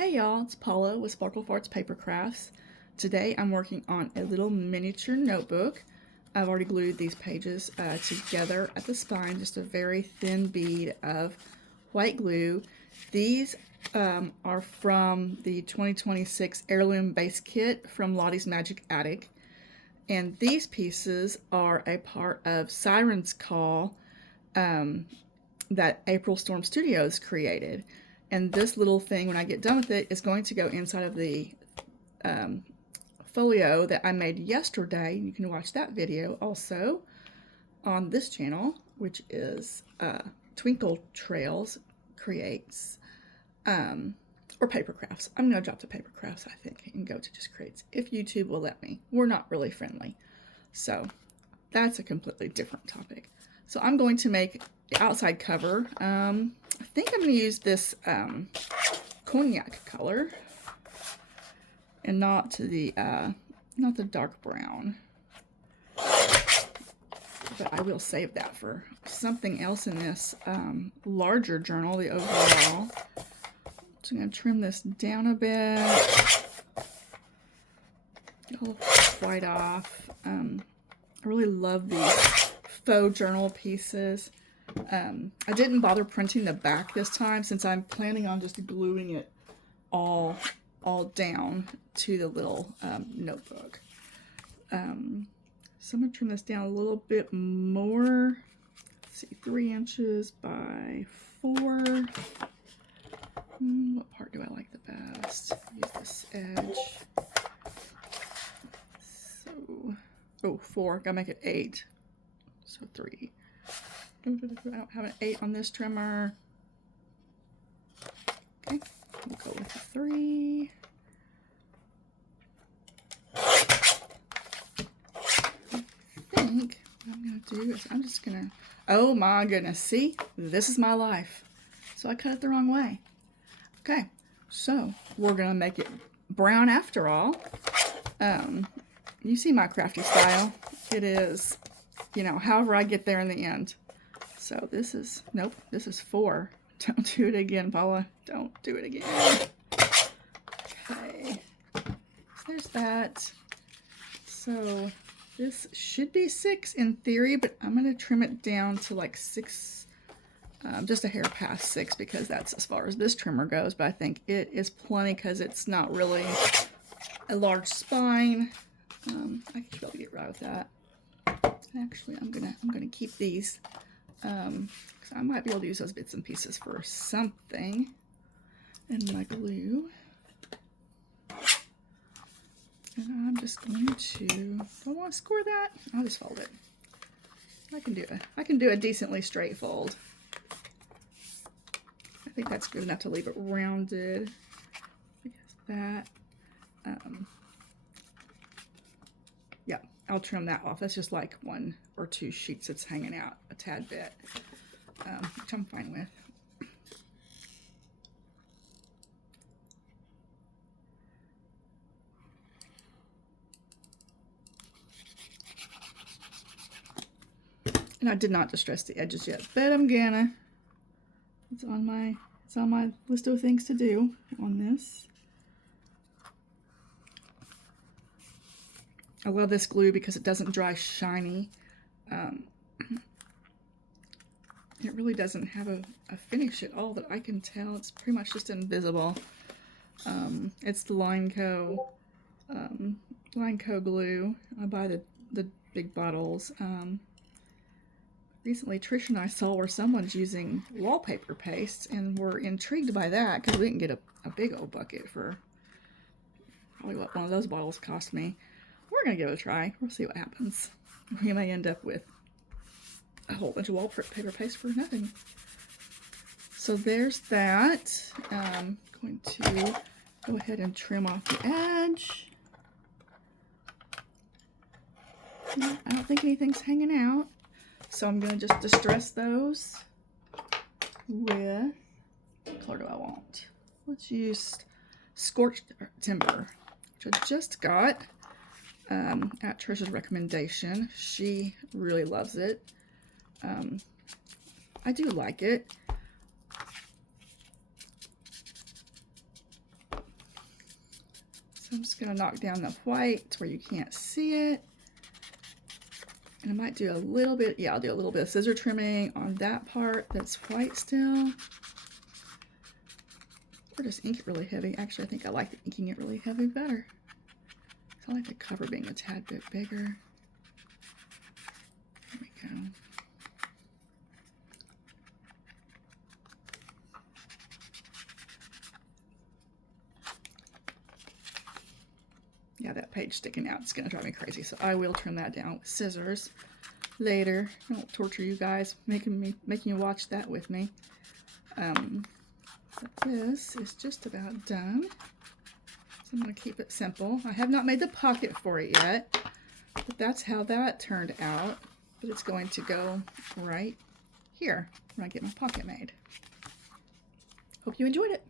Hey y'all, it's Paula with Sparkle Farts Paper Crafts. Today I'm working on a little miniature notebook. I've already glued these pages together at the spine, just a very thin bead of white glue. These are from the 2026 Heirloom Basic Kit from Lottie's Magic Attic. And these pieces are a part of Siren's Call that April Storm Studios created. And this little thing, when I get done with it, is going to go inside of the folio that I made yesterday. You can watch that video also on this channel, which is Twinkle Trails Creates, or Paper Crafts. I'm going to drop to Paper Crafts, I think, and go to just Creates, if YouTube will let me. We're not really friendly. So that's a completely different topic. So I'm going to make the outside cover. I think I'm going to use this cognac color and not the dark brown. But I will save that for something else in this larger journal, the overall. So I'm going to trim this down a bit. Get all the white off. I really love these faux journal pieces. I didn't bother printing the back this time since I'm planning on just gluing it all down to the little notebook. So I'm going to trim this down a little bit more. Let's see, 3 inches by 4. What part do I like the best? Use this edge. So, oh, 4. Gotta make it 8. So 3. I don't have an 8 on this trimmer. Okay, we'll go with a 3. I think what I'm going to do is I'm just going to, oh my goodness, see? This is my life. So I cut it the wrong way. Okay, so we're going to make it brown after all. You see my crafty style. It is, you know, however I get there in the end. So this is, nope, this is 4. Don't do it again, Paula. Don't do it again. Okay, there's that. So this should be 6 in theory, but I'm going to trim it down to like 6, just a hair past 6, because that's as far as this trimmer goes. But I think it is plenty because it's not really a large spine. I should be able to get right with that. Actually, I'm gonna keep these. Because I might be able to use those bits and pieces for something. And my glue. And I'm just going to, do I want to score that? I'll just fold it. I can do a decently straight fold. I think that's good enough to leave it rounded. Because that, yeah, I'll trim that off. That's just like 1 or 2 sheets that's hanging out a tad bit, which I'm fine with. And I did not distress the edges yet, but I'm gonna. It's on my list of things to do on this. I love this glue because it doesn't dry shiny. It really doesn't have a finish at all that I can tell. It's pretty much just invisible. It's the Line Co. Glue. I buy the big bottles. Recently, Trish and I saw where someone's using wallpaper paste, and we're intrigued by that because we didn't get a big old bucket for probably what one of those bottles cost me. We're going to give it a try. We'll see what happens. We may end up with a whole bunch of wallpaper paste for nothing. So there's that. I'm going to go ahead and trim off the edge. I don't think anything's hanging out. So I'm going to just distress those with, what color do I want? Let's use Scorched Timber, which I just got. At Trish's recommendation. She really loves it. I do like it. So I'm just going to knock down the white to where you can't see it. And I might do a little bit, yeah, I'll do a little bit of scissor trimming on that part that's white still. Or just ink it really heavy. Actually, I think I like inking it really heavy better. I like the cover being a tad bit bigger. There we go. Yeah, that page sticking out is going to drive me crazy, so I will trim that down with scissors later. I won't torture you guys making you watch that with me. So this is just about done. So I'm going to keep it simple. I have not made the pocket for it yet, but that's how that turned out. But it's going to go right here when I get my pocket made. Hope you enjoyed it.